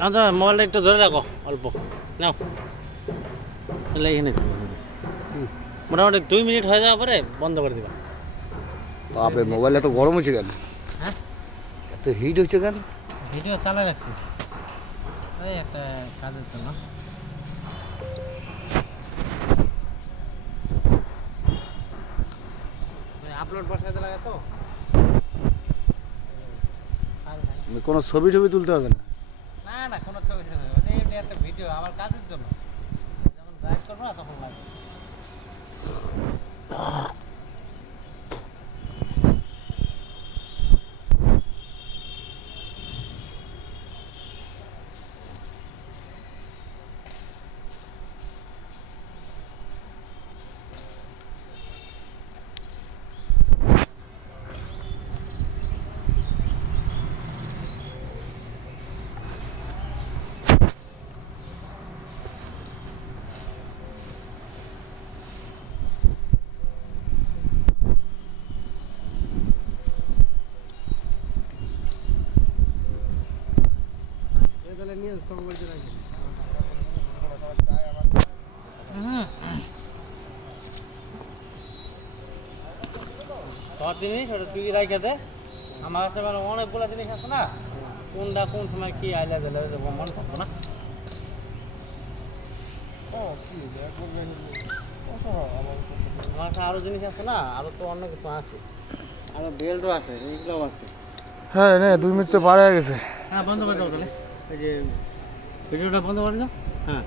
না তো মোবাইলটা একটু ধরে রাখো অল্প নাও তাহলে এখানে মোটামুটি 2 মিনিট হয়ে যাওয়ার পরে বন্ধ করে দিবা। বাপরে মোবাইল এত গরম হচ্ছে কেন? হ্যাঁ এত হিট হচ্ছে কেন? ভিডিও চালা রাখছি এই একটা কাজের জন্য। আপলোড বসাতে লাগে তো কোনো ছবি টবি তুলতে হবে না? না না কোনো ছবি নেই, ওটা এমনি একটা ভিডিও আমার কাজের জন্য, যখন ড্রাইভ করবো না তখন লাগবে। তোর জিনিস ওটা তুই রাখে দে, আমার কাছে মানে অনেকগুলো জিনিস আছে না, কোনটা কোন সময় কি আইলা দিলে মনে থাকবো না। আমার কাছে আরো জিনিস আছে না, আরো তো অন্য কিছু আছে, আরো বেল্টও আছে, এইগুলোও আছে। হ্যাঁ নে 2 মিনিট তো পার হয়ে গেছে। হ্যাঁ বন্ধ করে দাও তাহলে, এই যে ভিডিওটা বন্ধ করে দাও। হ্যাঁ